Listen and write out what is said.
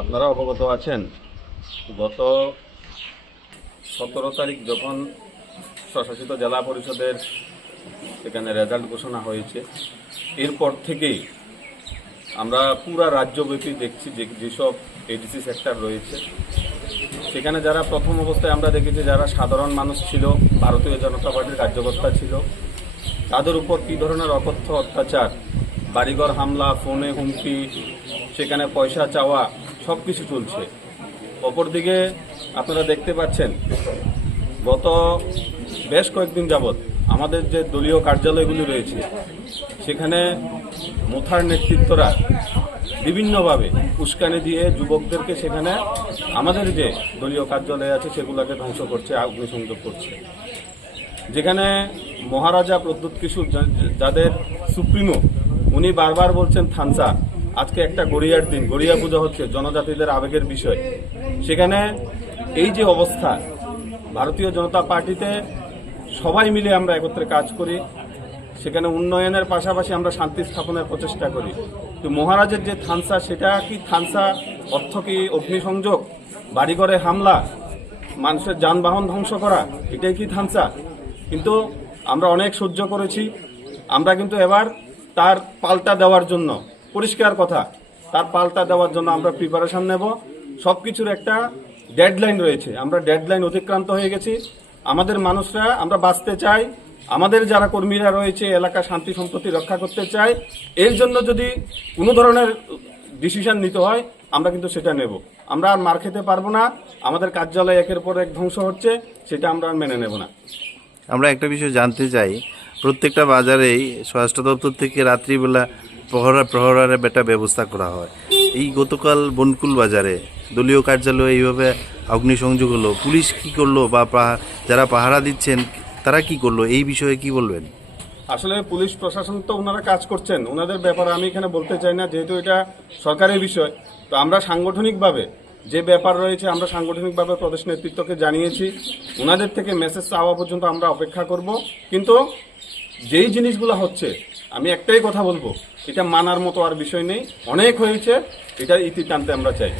আপনারা অবগত আছেন, গত 17 তারিখ যখন স্বশাসিত জেলা পরিষদের সেখানে রেজাল্ট ঘোষণা হয়েছে, এরপর থেকেই আমরা পুরা রাজ্যব্যাপী দেখছি যেসব এডিসি সেক্টর রয়েছে সেখানে যারা প্রথম অবস্থায় আমরা দেখেছি যারা সাধারণ মানুষ ছিল, ভারতীয় জনতা পার্টির কার্যকর্তা ছিল, তাদের উপর কী ধরনের অকথ্য অত্যাচার, বাড়িঘর হামলা, ফোনে হুমকি, সেখানে পয়সা চাওয়া, সব কিছু চলছে। অপরদিকে আপনারা দেখতে পাচ্ছেন গত বেশ কয়েকদিন যাবৎ আমাদের যে দলীয় কার্যালয়গুলি রয়েছে সেখানে মুথার নেতৃত্বরা বিভিন্নভাবে উস্কানি দিয়ে যুবকদেরকে সেখানে আমাদের যে দলীয় কার্যালয় আছে সেগুলোকে ধ্বংস করছে, অগ্নিসংযোগ করছে। যেখানে মহারাজা প্রদ্যুৎ কিশোর যাদের সুপ্রিমো, উনি বারবার বলছেন থানসা, আজকে একটা গড়িয়ার দিন, গড়িয়া পূজা হচ্ছে, জনজাতিদের আবেগের বিষয়। সেখানে এই যে অবস্থা, ভারতীয় জনতা পার্টিতে সবাই মিলে আমরা একত্রে কাজ করি, সেখানে উন্নয়নের পাশাপাশি আমরা শান্তি স্থাপনের প্রচেষ্টা করি। তো মহারাজের যে থানসা, সেটা কি থানসা অর্থ কি অগ্নিসংযোগ, বাড়িঘরে হামলা, মানুষের যানবাহন ধ্বংস করা, এটাই কি থানসা? কিন্তু আমরা অনেক সহ্য করেছি, আমরা কিন্তু এবার তার পাল্টা দেওয়ার জন্য, পরিষ্কার কথা, তার পাল্টা দেওয়ার জন্য আমরা প্রিপারেশন নেব। সব কিছুর একটা ডেডলাইন রয়েছে, আমরা ডেডলাইন অতিক্রান্ত হয়ে গেছি। আমাদের মানুষরা, আমরা বাঁচতে চাই, আমাদের যারা কর্মীরা রয়েছে এলাকা শান্তি সম্প্রীতি রক্ষা করতে চাই। এর জন্য যদি কোনো ধরনের ডিসিশন নিতে হয় আমরা কিন্তু সেটা নেব। আমরা আর মার খেতে পারবো না। আমাদের কার্যালয় একের পর এক ধ্বংস হচ্ছে, সেটা আমরা আর মেনে নেব না। আমরা একটা বিষয় জানতে চাই, প্রত্যেকটা বাজারেই স্বরাষ্ট্র দপ্তর থেকে রাত্রিবেলা প্রহরার একটা ব্যবস্থা করা হয়। এই গতকাল বনকুল বাজারে দলীয় কার্যালয়ে এইভাবে অগ্নিসংযোগ হলো, পুলিশ কি করলো বা যারা পাহারা দিচ্ছেন তারা কি করলো, এই বিষয়ে কি বলবেন? আসলে পুলিশ প্রশাসন তো ওনারা কাজ করছেন, ওনাদের ব্যাপারে আমি এখানে বলতে চাই না, যেহেতু এটা সরকারের বিষয়। তো আমরা সাংগঠনিকভাবে যে ব্যাপার রয়েছে আমরা সাংগঠনিকভাবে প্রদেশ নেতৃত্বকে জানিয়েছি, ওনাদের থেকে মেসেজ চাওয়া পর্যন্ত আমরা অপেক্ষা করব। কিন্তু যেই জিনিসগুলো হচ্ছে, আমি একটাই কথা বলবো, এটা মানার মতো আর বিষয় নেই, অনেক হয়েছে, এটা ইতি টানতে আমরা চাই।